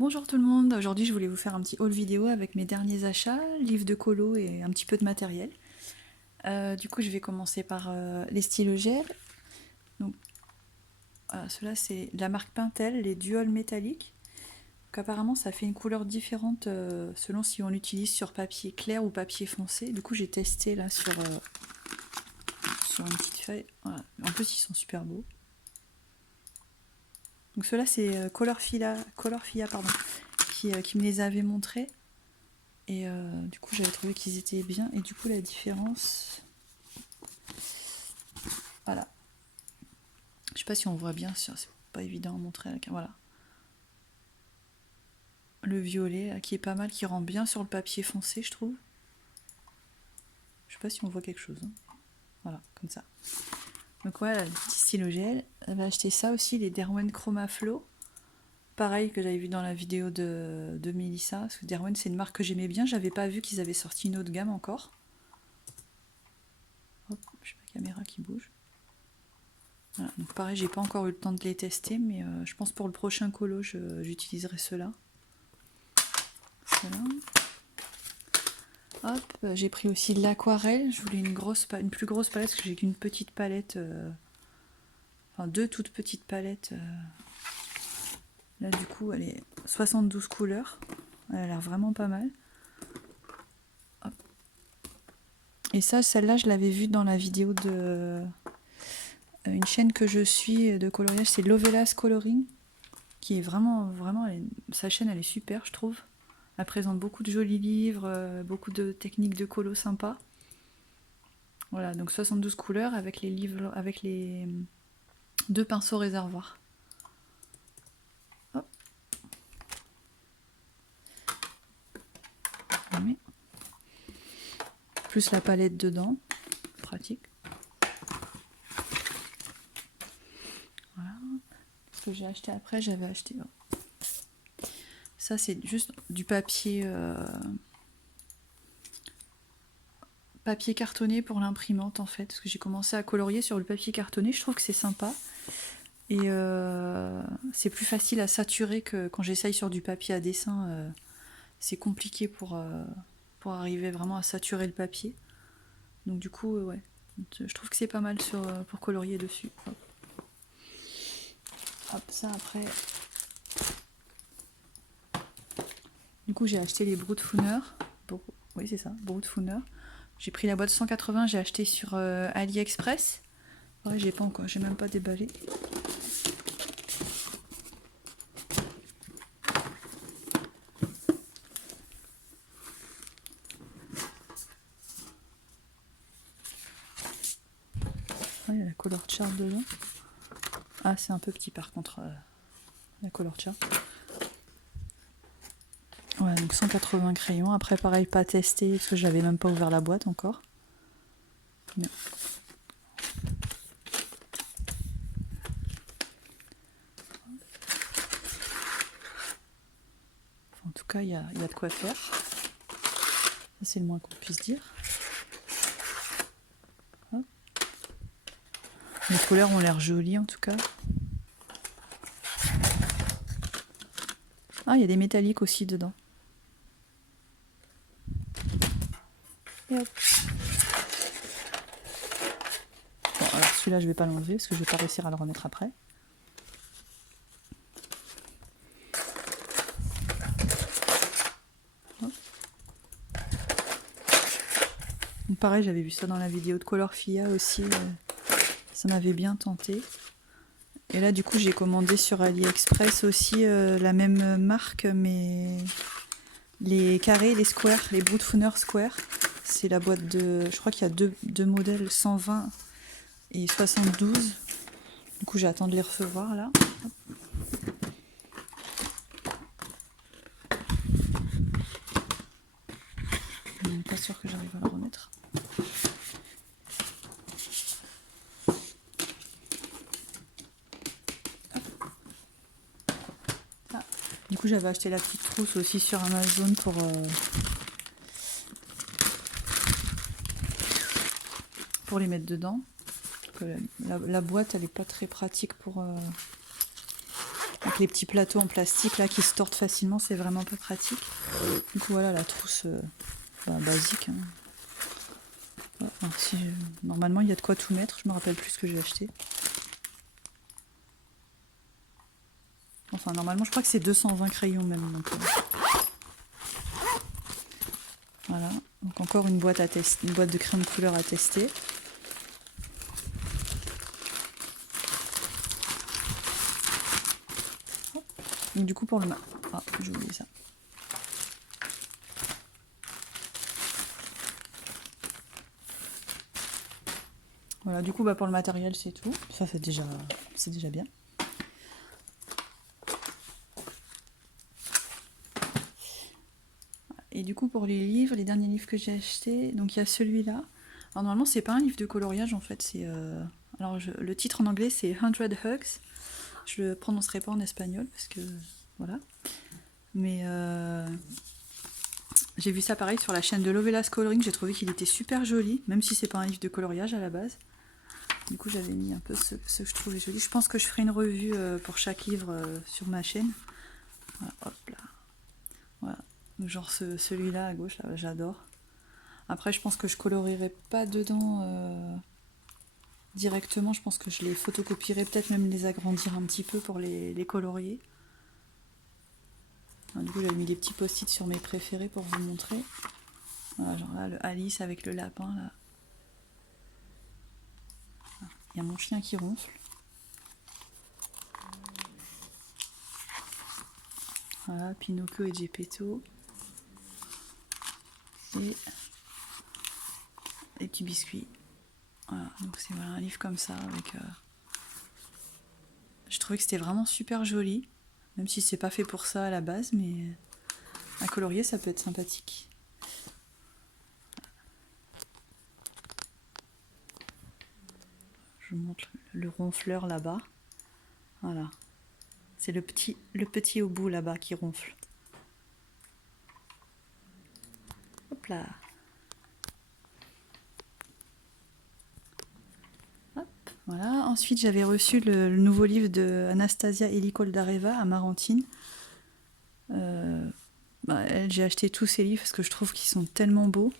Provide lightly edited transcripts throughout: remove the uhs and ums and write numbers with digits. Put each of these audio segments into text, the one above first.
Bonjour tout le monde, aujourd'hui je voulais vous faire un petit haul vidéo avec mes derniers achats, livres de colo et un petit peu de matériel. Du coup je vais commencer par les stylos gel. Donc ceux-là c'est de la marque Pentel, les Duol métalliques. Donc apparemment ça fait une couleur différente selon si on l'utilise sur papier clair ou papier foncé. Du coup j'ai testé là sur une petite feuille. Voilà. En plus ils sont super beaux. Donc ceux-là c'est Colorfia pardon, qui me les avait montrés. Et du coup, j'avais trouvé qu'ils étaient bien. Et du coup, la différence... Voilà. Je sais pas si on voit bien, c'est pas évident à montrer. Voilà. Le violet, là, qui est pas mal, qui rend bien sur le papier foncé, je trouve. Je sais pas si on voit quelque chose. Hein. Voilà, comme ça. Donc voilà, le petit stylo gel. J'avais acheté ça aussi, les Derwent Chroma Flow. Pareil que j'avais vu dans la vidéo de Mélissa. Parce que Derwent, c'est une marque que j'aimais bien. J'avais pas vu qu'ils avaient sorti une autre gamme encore. Hop, j'ai ma caméra qui bouge. Voilà, donc pareil, j'ai pas encore eu le temps de les tester, mais je pense pour le prochain colo, j'utiliserai ceux-là. Voilà. Hop, j'ai pris aussi de l'aquarelle. Je voulais une plus grosse palette parce que j'ai qu'une petite palette, enfin deux toutes petites palettes. Là du coup, elle est 72 couleurs. Elle a l'air vraiment pas mal. Hop. Et ça, celle-là, je l'avais vue dans la vidéo de une chaîne que je suis de coloriage, c'est Lovelas Coloring, qui est vraiment, sa chaîne, elle est super, je trouve. Elle présente beaucoup de jolis livres, beaucoup de techniques de colo sympas. Voilà, donc 72 couleurs avec les livres, avec les deux pinceaux réservoirs. Hop. Plus la palette dedans, pratique. Voilà. Ce que j'ai acheté après, j'avais acheté. Ça, c'est juste du papier. Papier cartonné pour l'imprimante en fait, parce que j'ai commencé à colorier sur le papier cartonné, je trouve que c'est sympa et c'est plus facile à saturer que quand j'essaye sur du papier à dessin, c'est compliqué pour arriver vraiment à saturer le papier, donc du coup ouais, je trouve que c'est pas mal pour colorier dessus. Hop. Hop, ça après, du coup j'ai acheté les Brutfuner, oui c'est ça, Brutfuner. J'ai pris la boîte 180, j'ai acheté sur AliExpress. Ouais, j'ai même pas déballé. Ah, il y a la color chart dedans. Ah, c'est un peu petit par contre, la color chart. Ouais, donc 180 crayons. Après, pareil, pas testé parce que j'avais même pas ouvert la boîte encore. Bien. En tout cas, il y a de quoi faire. Ça, c'est le moins qu'on puisse dire. Hop. Les couleurs ont l'air jolies en tout cas. Ah, il y a des métalliques aussi dedans. Et hop. Bon, alors celui-là, je vais pas l'enlever parce que je vais pas réussir à le remettre après. Donc pareil, j'avais vu ça dans la vidéo de Colorfia aussi. Ça m'avait bien tenté. Et là, du coup, j'ai commandé sur AliExpress aussi la même marque, mais les carrés, les squares, les Brutfuner Square. C'est la boîte de... Je crois qu'il y a deux modèles, 120 et 72. Du coup, j'attends de les recevoir, là. Je suis pas sûre que j'arrive à le remettre. Ah. Du coup, j'avais acheté la petite trousse aussi sur Amazon pour les mettre dedans. La boîte, elle est pas très pratique pour... avec les petits plateaux en plastique là qui se tordent facilement, c'est vraiment pas pratique. Du coup voilà la trousse basique. Hein. Enfin, normalement il y a de quoi tout mettre, je me rappelle plus ce que j'ai acheté. Enfin normalement je crois que c'est 220 crayons même. Donc, voilà, donc encore une boîte à tester, une boîte de crayon de couleur à tester. Donc du coup pour le j'ai oublié ça. Voilà, du coup pour le matériel c'est tout. Ça c'est déjà bien. Et du coup pour les livres, les derniers livres que j'ai achetés, donc il y a celui-là. Alors normalement c'est pas un livre de coloriage en fait, c'est le titre en anglais c'est 100 Hugs. Je le prononcerai pas en espagnol parce que voilà. Mais j'ai vu ça pareil sur la chaîne de Lovelas Coloring, j'ai trouvé qu'il était super joli, même si c'est pas un livre de coloriage à la base. Du coup j'avais mis un peu ce que je trouvais joli. Je pense que je ferai une revue pour chaque livre sur ma chaîne. Voilà, hop là. Voilà. Genre celui-là à gauche, là, j'adore. Après je pense que je colorierai pas dedans directement, je pense que je les photocopierai, peut-être même les agrandir un petit peu pour les colorier. Alors, du coup j'avais mis des petits post-it sur mes préférés pour vous montrer. Voilà, genre là le Alice avec le lapin là. Il y a mon chien qui ronfle. Voilà, Pinocchio et Geppetto. Et les petits biscuits. Voilà, donc c'est un livre comme ça avec. Je trouvais que c'était vraiment super joli, même si c'est pas fait pour ça à la base, mais à colorier ça peut être sympathique. Je vous montre le ronfleur là-bas. Voilà. C'est le petit au bout là-bas qui ronfle. Hop là. Hop, voilà. Ensuite, j'avais reçu le nouveau livre de Anastasia Elikoldareva, Amarantine. J'ai acheté tous ces livres parce que je trouve qu'ils sont tellement beaux.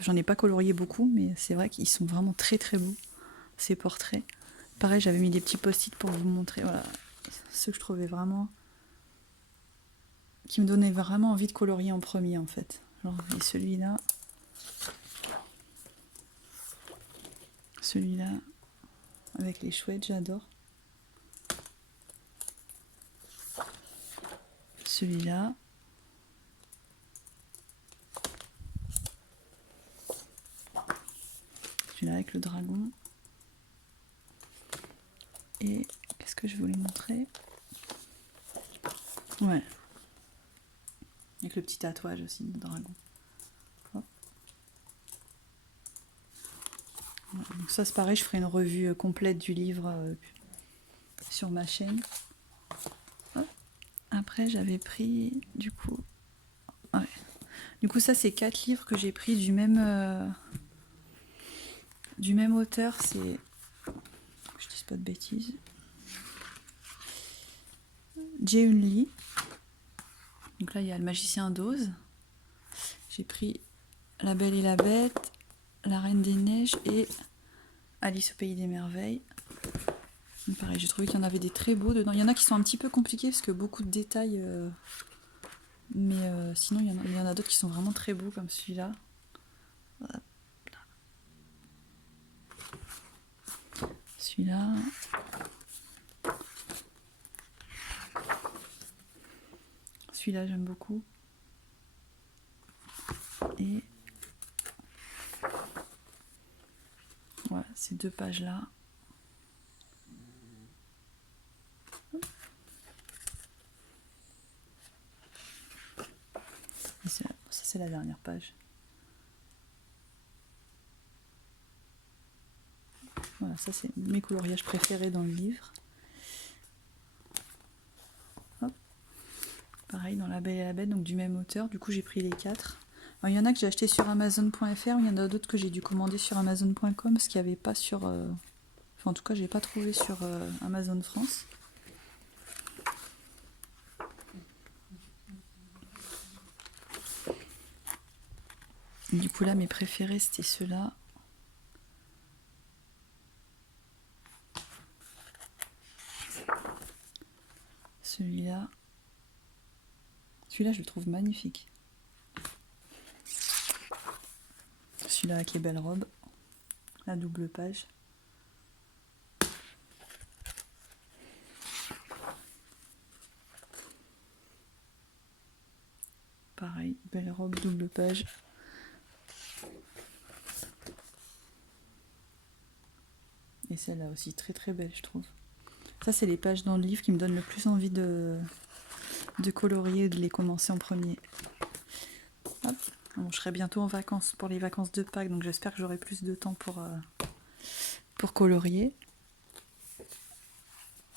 J'en ai pas colorié beaucoup, mais c'est vrai qu'ils sont vraiment très très beaux, ces portraits. Pareil, j'avais mis des petits post-it pour vous montrer, voilà, ceux que je trouvais vraiment... qui me donnaient vraiment envie de colorier en premier, en fait. Alors, et celui-là... Celui-là, avec les chouettes, j'adore. Celui-là... Celui-là avec le dragon. Et qu'est-ce que je voulais montrer? Ouais. Avec le petit tatouage aussi de dragon. Hop. Voilà. Donc ça c'est pareil, je ferai une revue complète du livre sur ma chaîne. Hop. Après j'avais pris du coup... Ouais. Du coup ça c'est 4 livres que j'ai pris du même auteur, c'est... Je dis pas de bêtises. Jae-Eun Lee. Donc là il y a Le Magicien d'Oz. J'ai pris La Belle et la Bête, La Reine des Neiges et Alice au Pays des Merveilles. Donc pareil, j'ai trouvé qu'il y en avait des très beaux dedans. Il y en a qui sont un petit peu compliqués parce que beaucoup de détails. Mais sinon il y en a d'autres qui sont vraiment très beaux comme celui-là. Celui-là. Celui-là j'aime beaucoup. Et voilà, ces 2 pages-là. Ça c'est la dernière page. Voilà, ça c'est mes coloriages préférés dans le livre. Hop. Pareil dans La Belle et la Bête, donc du même auteur. Du coup j'ai pris les 4. Alors, il y en a que j'ai acheté sur Amazon.fr, il y en a d'autres que j'ai dû commander sur Amazon.com parce qu'il n'y avait pas sur... Enfin en tout cas j'ai pas trouvé sur Amazon France. Du coup là mes préférés c'était ceux-là. Celui-là. Celui-là je le trouve magnifique. Celui-là avec les belles robes. La double page. Pareil, belle robe, double page. Et celle-là aussi, très très belle, je trouve. Ça, c'est les pages dans le livre qui me donnent le plus envie de colorier et de les commencer en premier. Hop. Bon, je serai bientôt en vacances pour les vacances de Pâques, donc j'espère que j'aurai plus de temps pour colorier.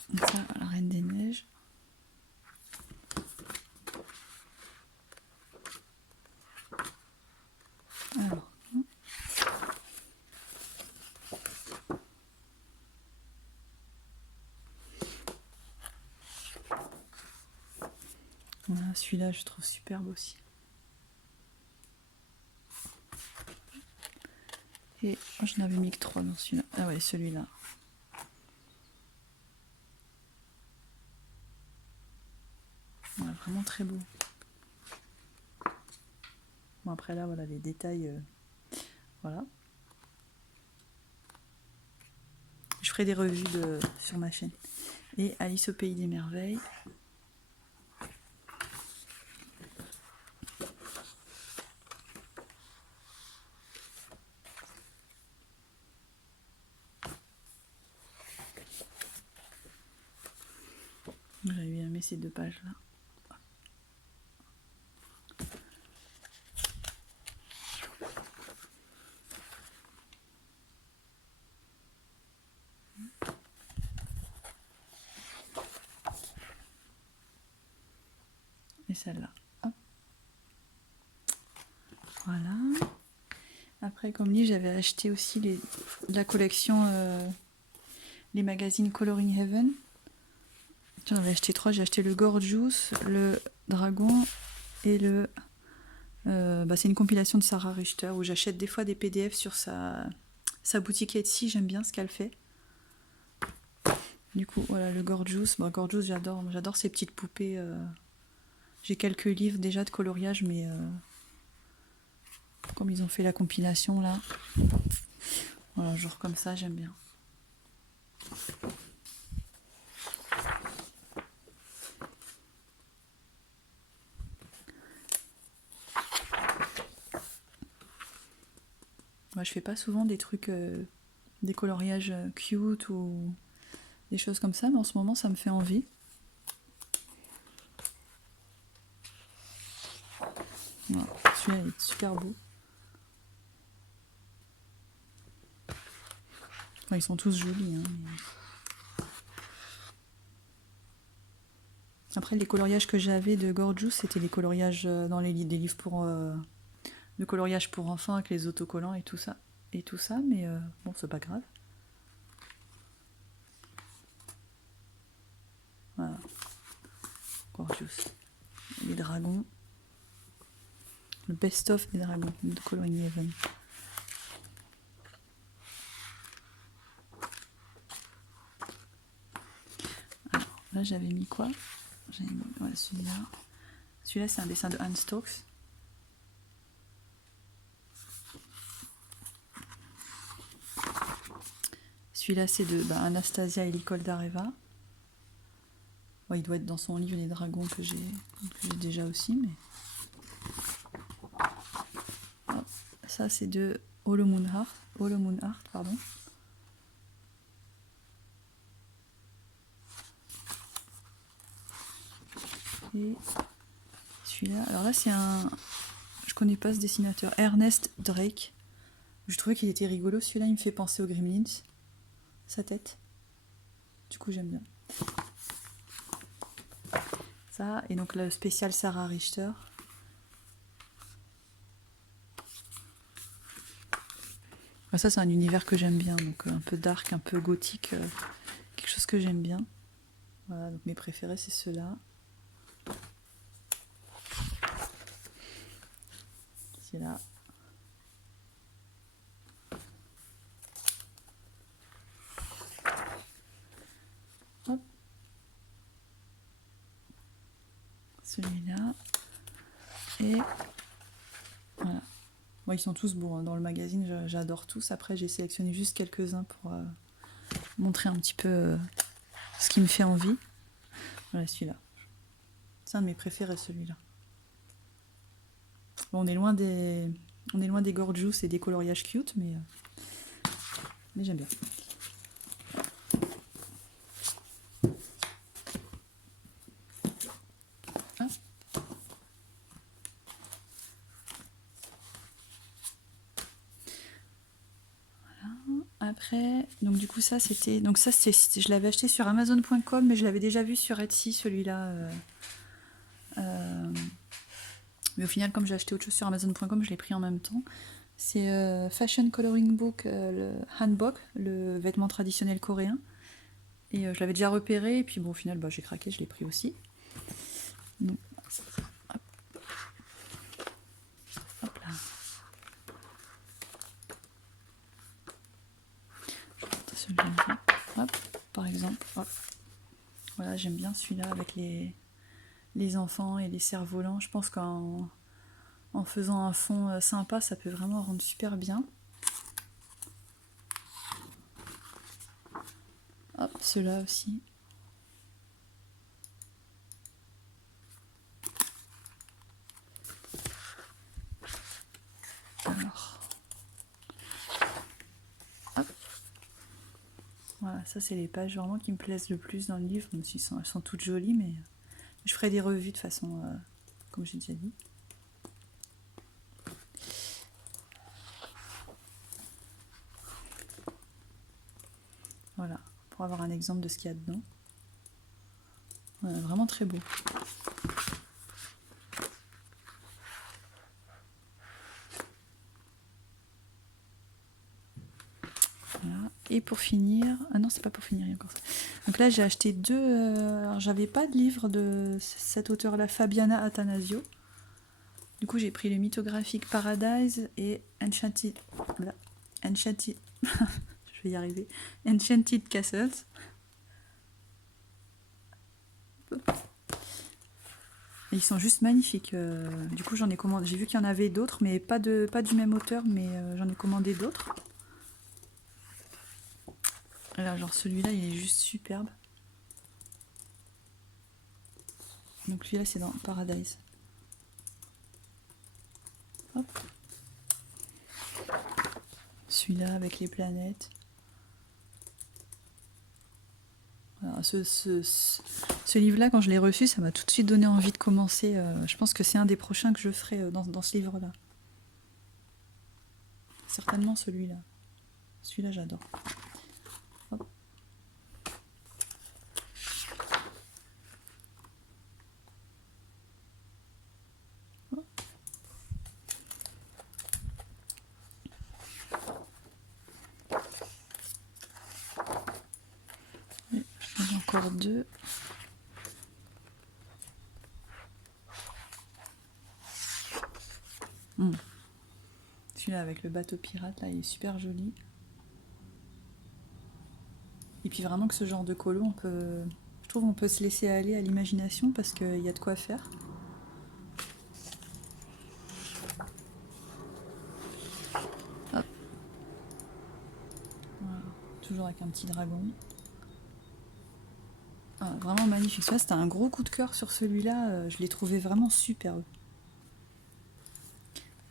Donc ça, la Reine des Neiges. Alors. Voilà, celui-là, je trouve superbe aussi. Et oh, je n'avais mis que 3 dans celui-là. Ah ouais, celui-là. Ouais, vraiment très beau. Bon, après là, voilà, les détails. Voilà. Je ferai des revues sur ma chaîne. Et Alice au Pays des Merveilles. J'avais bien aimé ces 2 pages-là. Et celle-là. Hop. Voilà. Après, comme livre, j'avais acheté aussi la collection, les magazines Coloring Heaven. J'en avais acheté 3. J'ai acheté le Gorgeous, le Dragon et le... c'est une compilation de Sarah Richter où j'achète des fois des PDF sur sa boutique Etsy. J'aime bien ce qu'elle fait. Du coup, voilà, le Gorgeous. Bon, Gorgeous, j'adore ces petites poupées. J'ai quelques livres déjà de coloriage, mais comme ils ont fait la compilation là, voilà, genre comme ça, j'aime bien. Moi, je fais pas souvent des trucs, des coloriages cute ou des choses comme ça, mais en ce moment, ça me fait envie. Voilà. Celui-là est super beau. Enfin, ils sont tous jolis. Hein, mais... Après, les coloriages que j'avais de Gorgeous, c'était les coloriages dans des livres de coloriage pour enfants avec les autocollants et tout ça. Mais bon, c'est pas grave. Voilà. Gorgeous. Les dragons. Le best-of des dragons de Coloring Heaven. Alors, là, j'avais mis quoi? J'avais mis voilà, celui-là. Celui-là, c'est un dessin de Anne Stokes. Celui-là, c'est de Anastasia et l'école d'Areva. Bon, il doit être dans son livre Les Dragons que j'ai déjà aussi, mais... Oh, ça, c'est de Hollow Moon Heart, pardon. Et celui-là, alors là, c'est un... Je connais pas ce dessinateur, Ernest Drake. Je trouvais qu'il était rigolo, celui-là, il me fait penser aux Gremlins. Sa tête. Du coup, j'aime bien. Ça, et donc le spécial Sarah Richter. Ça, c'est un univers que j'aime bien, donc un peu dark, un peu gothique, quelque chose que j'aime bien. Voilà, donc mes préférés, c'est ceux-là. C'est là. celui-là. Et voilà. Bon, ils sont tous beaux hein. Dans le magazine, j'adore tous. Après, j'ai sélectionné juste quelques-uns pour montrer un petit peu ce qui me fait envie. Voilà, celui-là. C'est un de mes préférés, celui-là. Bon, on est loin des gorgeous et des coloriages cute, mais j'aime bien. Ah. Après, donc du coup ça c'était, donc ça c'est, je l'avais acheté sur Amazon.com, mais je l'avais déjà vu sur Etsy celui-là. Mais au final, comme j'ai acheté autre chose sur Amazon.com, je l'ai pris en même temps. C'est Fashion Coloring Book, le hanbok, le vêtement traditionnel coréen. Et je l'avais déjà repéré, et puis bon au final j'ai craqué, je l'ai pris aussi. Donc, hop. Hop là. Celui-là, hop, par exemple. Hop. Voilà, j'aime bien celui-là avec les enfants et les cerfs-volants. Je pense qu'en faisant un fond sympa, ça peut vraiment rendre super bien. Hop, ceux-là aussi. Alors. Hop. Voilà, ça c'est les pages vraiment qui me plaisent le plus dans le livre, même si elles sont toutes jolies, mais je ferai des revues de façon, comme j'ai déjà dit. Voilà, pour avoir un exemple de ce qu'il y a dedans. Voilà, vraiment très beau. Voilà. Et pour finir, ah non c'est pas pour finir, il y a encore ça. Donc là j'ai acheté deux, alors j'avais pas de livre de cet auteur-là, Fabiana Attanasio. Du coup j'ai pris le mythographique Paradise et Enchanted, je vais y arriver, Enchanted Castles. Et ils sont juste magnifiques. Du coup j'en ai commandé, j'ai vu qu'il y en avait d'autres, mais pas du même auteur, mais j'en ai commandé d'autres. Là, genre celui-là, il est juste superbe. Donc celui-là, c'est dans Paradise. Hop. Celui-là avec les planètes. Alors, ce livre-là, quand je l'ai reçu, ça m'a tout de suite donné envie de commencer. Je pense que c'est un des prochains que je ferai dans ce livre-là. Certainement celui-là. Celui-là, j'adore. Hop. J'en ai encore deux. Celui-là avec le bateau pirate, là, il est super joli. Et puis vraiment que ce genre de colo, je trouve on peut se laisser aller à l'imagination parce qu'il y a de quoi faire. Hop. Voilà. Toujours avec un petit dragon. Ah, vraiment magnifique. Ça, c'était un gros coup de cœur sur celui-là. Je l'ai trouvé vraiment superbe.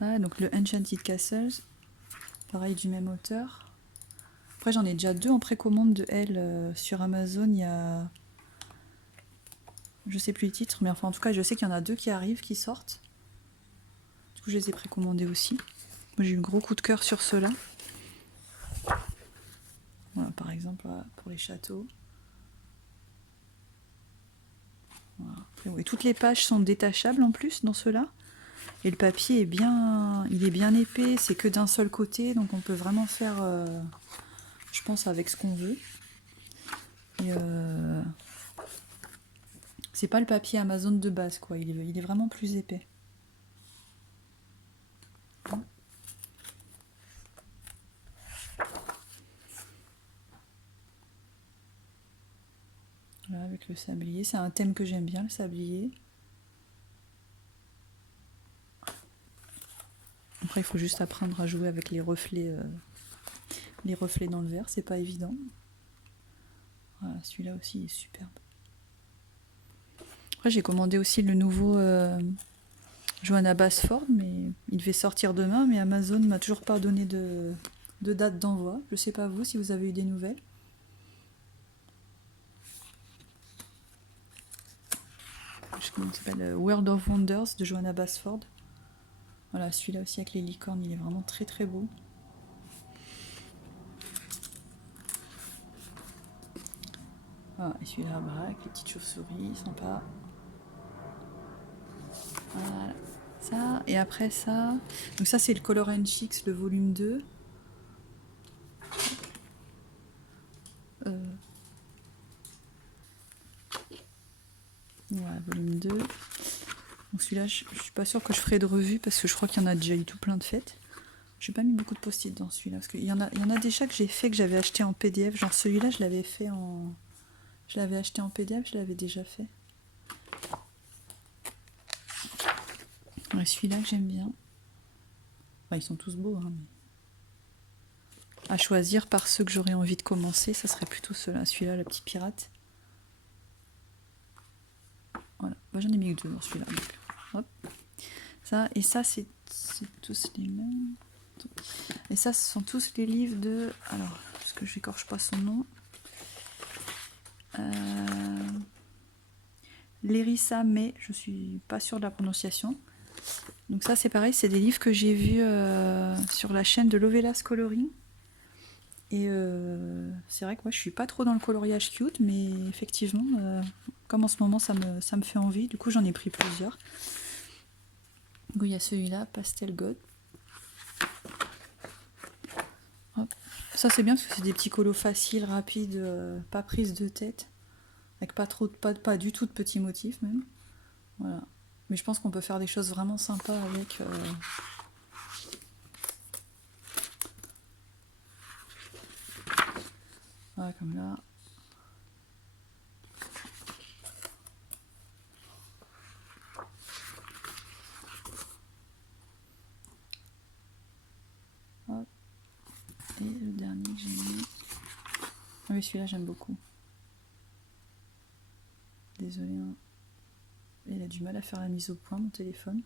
Voilà, donc le Enchanted Castles, pareil du même auteur. Après, j'en ai déjà deux en précommande de elle sur Amazon. Il y a, je sais plus les titres, mais enfin en tout cas, je sais qu'il y en a deux qui arrivent, qui sortent. Du coup, je les ai précommandés aussi. Moi, j'ai eu un gros coup de cœur sur ceux-là. Voilà, par exemple, pour les châteaux. Voilà. Et toutes les pages sont détachables en plus dans ceux-là. Et le papier est bien, il est bien épais, c'est que d'un seul côté, donc on peut vraiment faire, je pense, avec ce qu'on veut. Et c'est pas le papier Amazon de base, quoi. Il est vraiment plus épais. Voilà, avec le sablier, c'est un thème que j'aime bien, le sablier. Après, il faut juste apprendre à jouer avec les reflets dans le verre, c'est pas évident. Voilà, celui-là aussi est superbe. Après, j'ai commandé aussi le nouveau Johanna Basford, mais il devait sortir demain, mais Amazon m'a toujours pas donné de date d'envoi. Je sais pas vous, si vous avez eu des nouvelles. Comment ça s'appelle, World of Wonders de Johanna Basford. Voilà, celui-là aussi avec les licornes, il est vraiment très très beau. Voilà, et celui-là, avec les petites chauves-souris, sympa. Voilà, ça, et après ça. Donc ça, c'est le Color & Chicks, le volume 2. Voilà, volume 2. Donc celui-là, je suis pas sûre que je ferai de revue parce que je crois qu'il y en a déjà eu tout plein de fêtes. J'ai pas mis beaucoup de post-it dans celui-là parce qu'il y en a déjà que j'ai fait, que j'avais acheté en PDF. Genre celui-là, je l'avais acheté en PDF, je l'avais déjà fait. Ouais, celui-là que j'aime bien. Enfin, ils sont tous beaux, hein, mais... À choisir par ceux que j'aurais envie de commencer, ça serait plutôt ceux-là. Celui-là, le petit pirate. Voilà, moi j'en ai mis que 2 dans celui-là. Donc, hop. Ça, et ça, c'est tous les mêmes. Et ça, ce sont tous les livres de... Alors, parce que je n'écorche pas son nom. Lérissa May, je suis pas sûre de la prononciation. Donc ça, c'est pareil, c'est des livres que j'ai vus sur la chaîne de Lovelas Coloring. Et c'est vrai que moi, je suis pas trop dans le coloriage cute, mais effectivement, comme en ce moment, ça me fait envie. Du coup, j'en ai pris plusieurs. Donc, il y a celui-là, Pastel God. Hop. Ça, c'est bien parce que c'est des petits colos faciles, rapides, pas prise de tête. Avec pas du tout de petits motifs même. Voilà. Mais je pense qu'on peut faire des choses vraiment sympas avec. Voilà, comme là. Hop. Et le dernier que j'ai mis. Ah oui, celui-là, j'aime beaucoup. Désolée. Hein. Il a du mal à faire la mise au point, mon téléphone.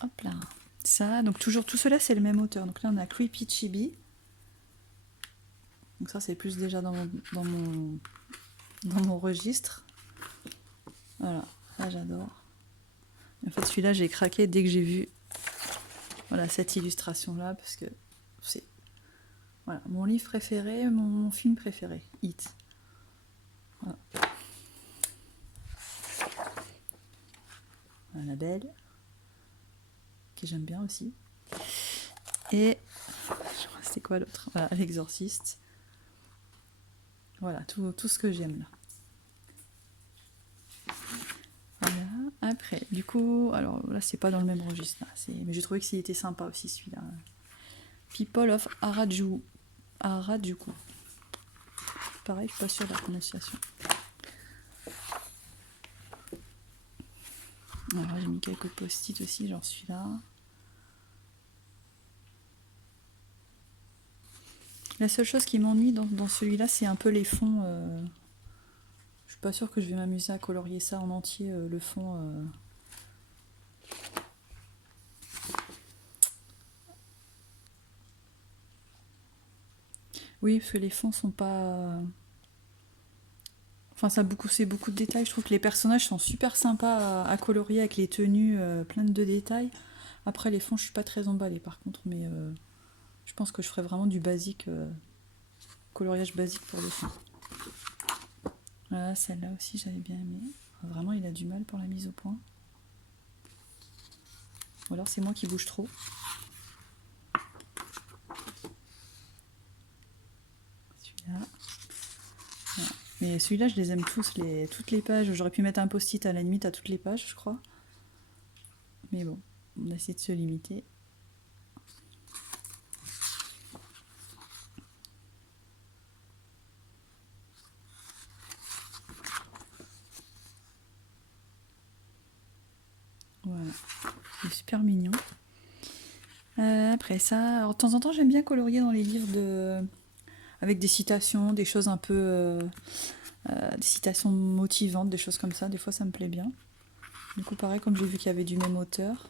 Hop là. Ça, donc toujours tout cela, c'est le même auteur. Donc là, on a Creepy Chibi. Donc ça, c'est plus déjà dans mon registre. Voilà, là j'adore. En fait, celui-là, j'ai craqué dès que j'ai vu voilà, cette illustration-là, parce que c'est voilà, mon livre préféré, mon film préféré, It. Voilà. Annabelle, que j'aime bien aussi. Et c'était quoi l'autre? Voilà, L'Exorciste. Voilà, tout ce que j'aime là. Voilà. Après, du coup, alors là, c'est pas dans le même registre. Là, mais j'ai trouvé que s'il était sympa aussi celui-là. People of Harajuku. Pareil, je suis pas sûre de la prononciation. Alors, j'ai mis quelques post-it aussi, genre celui-là. La seule chose qui m'ennuie dans celui-là, c'est un peu les fonds. Je suis pas sûre que je vais m'amuser à colorier ça en entier, le fond. Oui, parce que les fonds sont pas. Enfin, c'est beaucoup de détails. Je trouve que les personnages sont super sympas à colorier avec les tenues pleines de détails. Après, les fonds, je suis pas très emballée par contre, mais je pense que je ferai vraiment du basique, coloriage basique pour les fonds. Voilà, celle-là aussi, j'avais bien aimé. Vraiment, il a du mal pour la mise au point. Ou alors, c'est moi qui bouge trop. Celui-là. Voilà. Mais celui-là, je les aime tous, toutes les pages. J'aurais pu mettre un post-it à la limite à toutes les pages, je crois. Mais bon, on a essayé de se limiter. Voilà, c'est super mignon. Après ça, alors, de temps en temps, j'aime bien colorier dans les livres avec des citations, des choses un peu... des citations motivantes, des choses comme ça. Des fois, ça me plaît bien. Du coup, pareil, comme j'ai vu qu'il y avait du même auteur.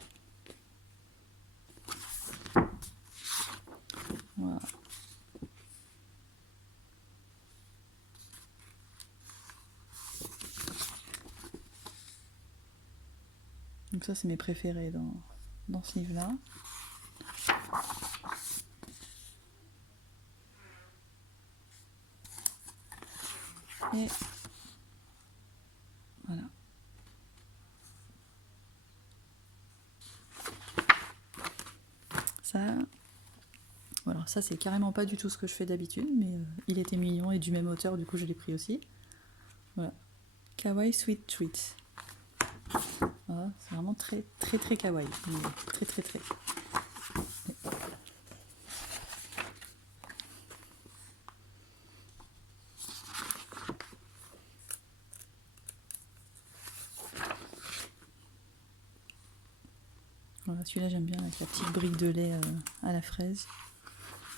Voilà. Donc ça, c'est mes préférés dans ce livre-là. Et voilà. Ça, voilà, ça c'est carrément pas du tout ce que je fais d'habitude, mais il était mignon et du même auteur, du coup je l'ai pris aussi. Voilà. Kawaii Sweet Treats. Voilà, c'est vraiment très très très kawaii. Très très très. Voilà, celui-là j'aime bien avec la petite brique de lait à la fraise.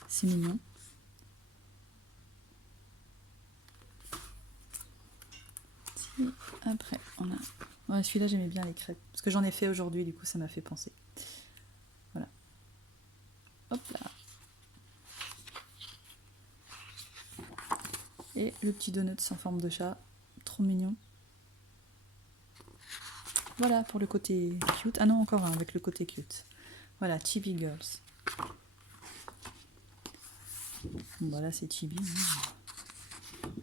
C'est mignon. Après, on a... Ouais, celui-là j'aimais bien les crêpes. Parce que j'en ai fait aujourd'hui, du coup ça m'a fait penser. Voilà. Hop là. Et le petit donut en forme de chat. Trop mignon. Voilà pour le côté cute. Ah non, encore un avec le côté cute. Voilà, Chibi Girls. Bon, voilà, c'est Chibi. Hein.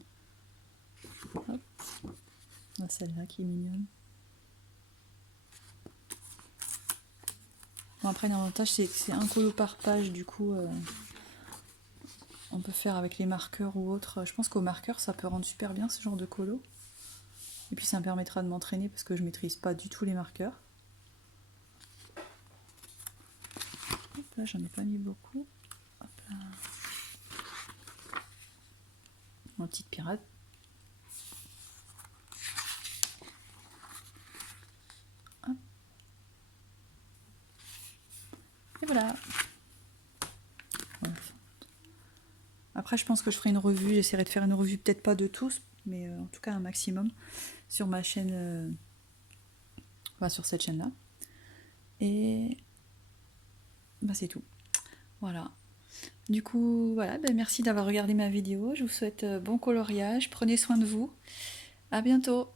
Hop. Ah, celle-là qui est mignonne. Bon, après, l'avantage, c'est que c'est un colo par page, du coup, on peut faire avec les marqueurs ou autres. Je pense qu'au marqueur, ça peut rendre super bien ce genre de colo. Et puis, ça me permettra de m'entraîner parce que je maîtrise pas du tout les marqueurs. Hop là, j'en ai pas mis beaucoup. Hop là. Ma petite pirate. Hop. Et voilà. Après, je pense que je ferai une revue. J'essaierai de faire une revue, peut-être pas de tous, mais en tout cas un maximum sur ma chaîne, enfin, sur cette chaîne-là. Et bah, c'est tout. Voilà. Du coup, voilà, bah, merci d'avoir regardé ma vidéo. Je vous souhaite bon coloriage. Prenez soin de vous. À bientôt.